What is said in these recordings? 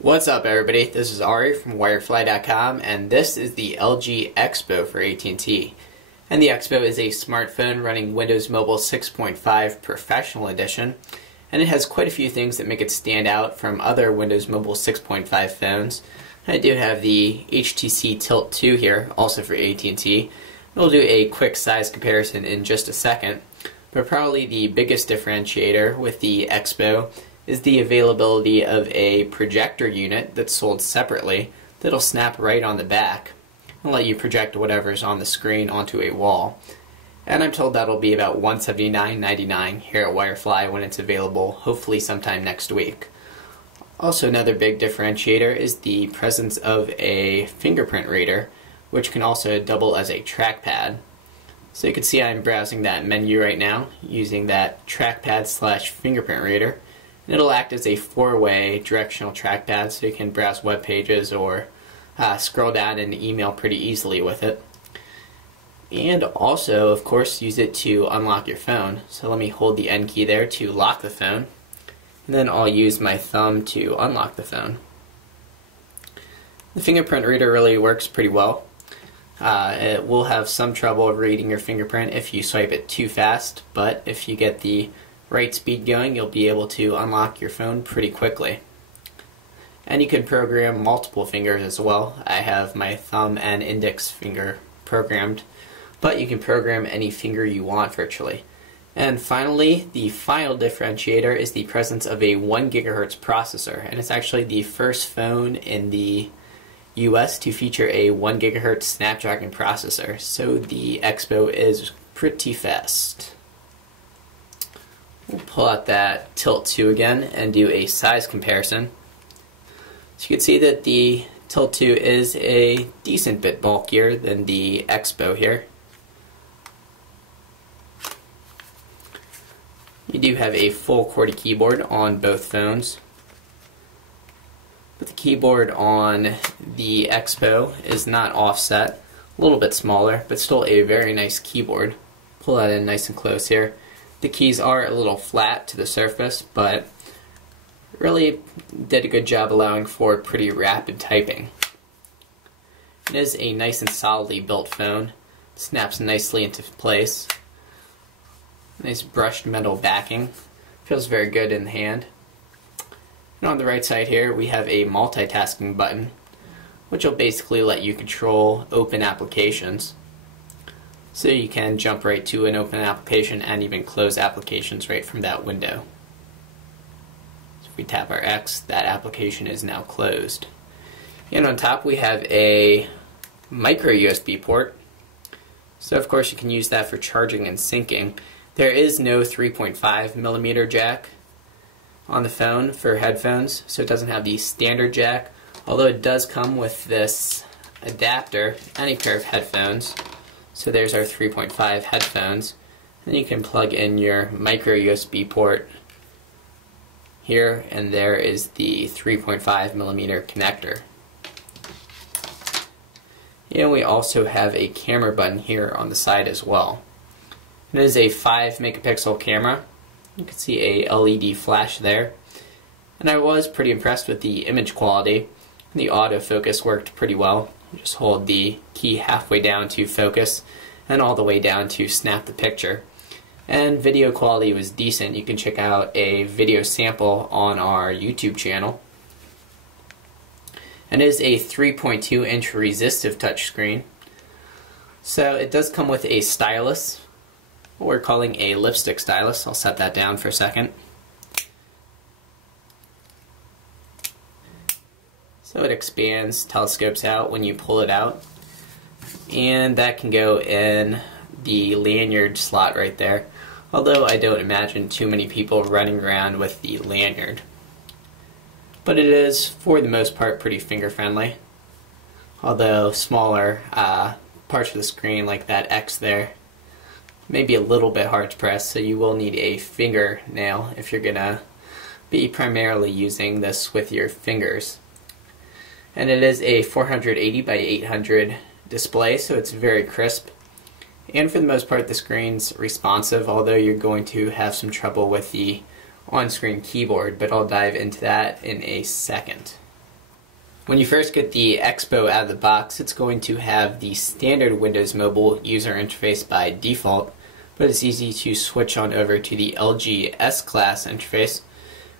What's up, everybody? This is Ari from wirefly.com, and this is the LG eXpo for AT&T. And the eXpo is a smartphone running Windows Mobile 6.5 Professional Edition, and it has quite a few things that make it stand out from other Windows Mobile 6.5 phones. I do have the HTC Tilt 2 here, also for AT&T. We'll do a quick size comparison in just a second, but probably the biggest differentiator with the eXpo is the availability of a projector unit that's sold separately that'll snap right on the back and let you project whatever's on the screen onto a wall. And I'm told that'll be about $179.99 here at Wirefly when it's available, hopefully sometime next week. Also, another big differentiator is the presence of a fingerprint reader, which can also double as a trackpad. So you can see I'm browsing that menu right now using that trackpad/fingerprint reader. It'll act as a four-way directional trackpad, so you can browse web pages or scroll down an email pretty easily with it. And also, of course, use it to unlock your phone. So let me hold the N key there to lock the phone, and then I'll use my thumb to unlock the phone. The fingerprint reader really works pretty well. It will have some trouble reading your fingerprint if you swipe it too fast, but if you get the right speed going, you'll be able to unlock your phone pretty quickly. And you can program multiple fingers as well. I have my thumb and index finger programmed, but you can program any finger you want virtually. And finally, the final differentiator is the presence of a 1 GHz processor, and it's actually the first phone in the US to feature a 1 GHz Snapdragon processor, so the eXpo is pretty fast. We'll pull out that Tilt 2 again and do a size comparison. So you can see that the Tilt 2 is a decent bit bulkier than the eXpo here. You do have a full QWERTY keyboard on both phones, but the keyboard on the eXpo is not offset, a little bit smaller, but still a very nice keyboard. Pull that in nice and close here. The keys are a little flat to the surface, but really did a good job allowing for pretty rapid typing. It is a nice and solidly built phone. Snaps nicely into place. Nice brushed metal backing. Feels very good in the hand. And on the right side here we have a multitasking button, which will basically let you control open applications. So you can jump right to an open application and even close applications right from that window. So if we tap our X, that application is now closed. And on top we have a micro USB port. So of course you can use that for charging and syncing. There is no 3.5mm jack on the phone for headphones, so it doesn't have the standard jack, although it does come with this adapter, any pair of headphones. So there's our 3.5 headphones, and you can plug in your micro USB port here, and there is the 3.5mm connector. And we also have a camera button here on the side as well. It is a 5-megapixel camera. You can see a LED flash there, and I was pretty impressed with the image quality. The autofocus worked pretty well. You just hold the key halfway down to focus and all the way down to snap the picture. And video quality was decent. You can check out a video sample on our YouTube channel. And it is a 3.2-inch resistive touchscreen. So it does come with a stylus, what we're calling a lipstick stylus. I'll set that down for a second. So it expands, telescopes out when you pull it out, and that can go in the lanyard slot right there, although I don't imagine too many people running around with the lanyard. But it is, for the most part, pretty finger friendly, although smaller parts of the screen like that X there may be a little bit hard to press, so you will need a fingernail if you're gonna be primarily using this with your fingers. And it is a 480 by 800 display, so it's very crisp. And for the most part, the screen's responsive, although you're going to have some trouble with the on-screen keyboard, but I'll dive into that in a second. When you first get the eXpo out of the box, it's going to have the standard Windows Mobile user interface by default, but it's easy to switch on over to the LG S-Class interface,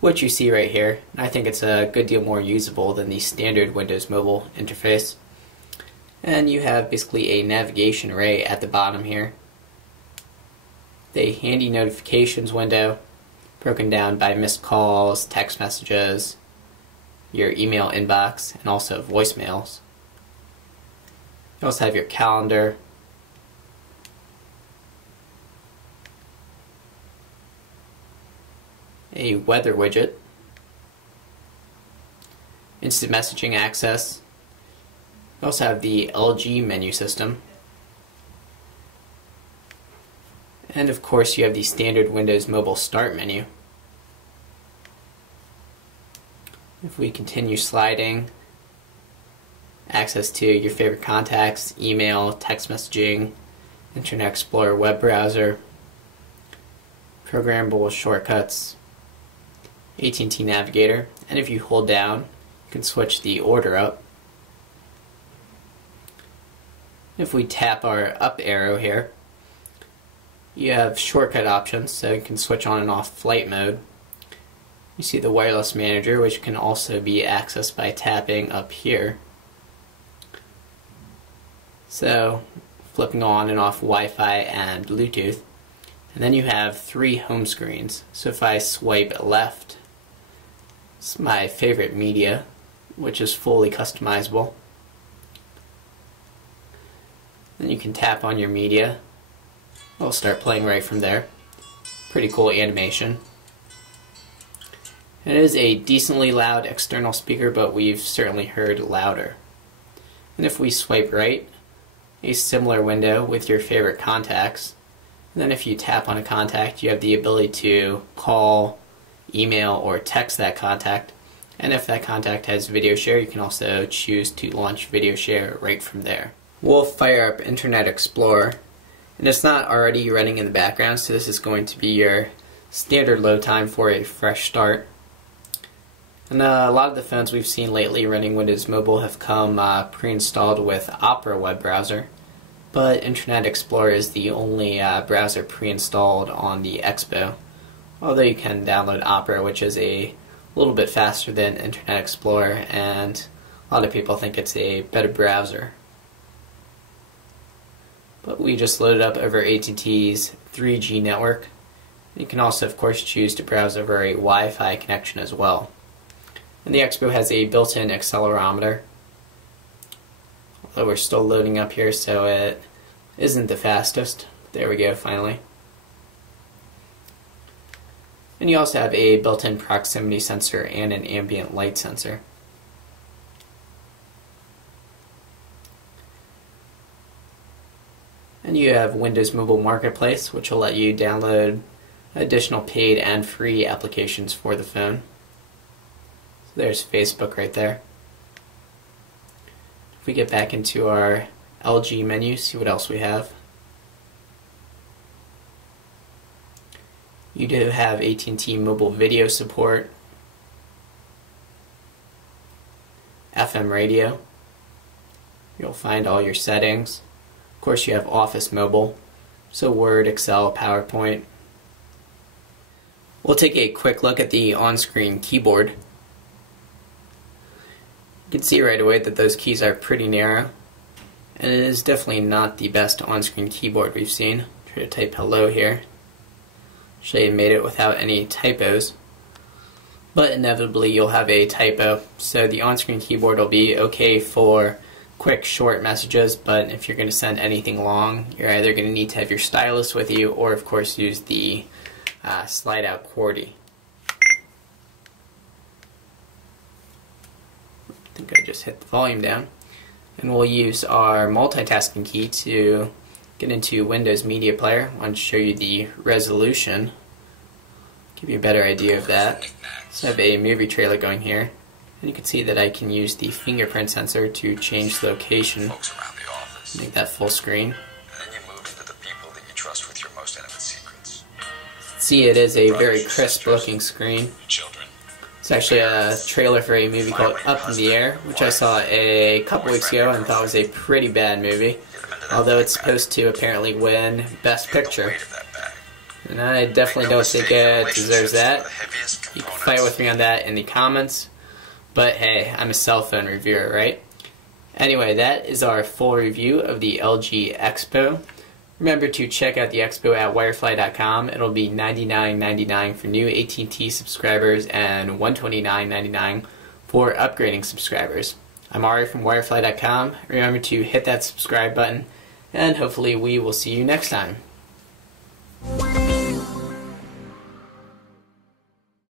which you see right here. I think it's a good deal more usable than the standard Windows Mobile interface. And you have basically a navigation array at the bottom here. The handy notifications window, broken down by missed calls, text messages, your email inbox, and also voicemails. You also have your calendar, a weather widget, instant messaging access. You also have the LG menu system, and of course you have the standard Windows Mobile Start menu. If we continue sliding, access to your favorite contacts, email, text messaging, Internet Explorer web browser, programmable shortcuts, AT&T Navigator, and if you hold down, you can switch the order up. If we tap our up arrow here, you have shortcut options, so you can switch on and off flight mode. You see the wireless manager, which can also be accessed by tapping up here. So, flipping on and off Wi-Fi and Bluetooth. And then you have 3 home screens. So if I swipe left, it's my favorite media, which is fully customizable. Then you can tap on your media. It'll start playing right from there. Pretty cool animation. It is a decently loud external speaker, but we've certainly heard louder. And if we swipe right, a similar window with your favorite contacts. And then if you tap on a contact, you have the ability to call, email, or text that contact. And if that contact has video share, you can also choose to launch video share right from there. We'll fire up Internet Explorer, and it's not already running in the background, so this is going to be your standard load time for a fresh start. And a lot of the phones we've seen lately running Windows Mobile have come pre-installed with Opera web browser, but Internet Explorer is the only browser pre-installed on the eXpo, although you can download Opera, which is a little bit faster than Internet Explorer, and a lot of people think it's a better browser. But we just loaded up over AT&T's 3G network. You can also, of course, choose to browse over a Wi-Fi connection as well. And the eXpo has a built-in accelerometer, although we're still loading up here, so it isn't the fastest. There we go, finally. And you also have a built-in proximity sensor and an ambient light sensor. And you have Windows Mobile Marketplace, which will let you download additional paid and free applications for the phone. So there's Facebook right there. If we get back into our LG menu, see what else we have. You do have AT&T mobile video support, FM radio. You'll find all your settings. Of course, you have Office Mobile, so Word, Excel, PowerPoint. We'll take a quick look at the on-screen keyboard. You can see right away that those keys are pretty narrow, and it is definitely not the best on-screen keyboard we've seen. Try to type hello here. Actually, I made it without any typos, but inevitably you'll have a typo, so the on-screen keyboard will be okay for quick short messages, but if you're going to send anything long, you're either going to need to have your stylus with you, or of course use the slide out QWERTY. I think I just hit the volume down. And we'll use our multitasking key to get into Windows Media Player. I want to show you the resolution, give you a better idea of that. So I have a movie trailer going here. And you can see that I can use the fingerprint sensor to change the location, make that full screen. And then you move into the people that you trust with your most intimate secrets. See, it is a very crisp looking screen. Children. It's It's actually a trailer for a movie called Up in the Air, which I saw a couple weeks ago and thought was a pretty bad movie, although it's supposed to apparently win Best Picture. And I definitely don't think it deserves that. You can fight with me on that in the comments, but hey, I'm a cell phone reviewer, right? Anyway, that is our full review of the LG eXpo. Remember to check out the eXpo at wirefly.com. It'll be $99.99 for new AT&T subscribers and $129.99 for upgrading subscribers. I'm Ari from wirefly.com. Remember to hit that subscribe button, and hopefully we will see you next time.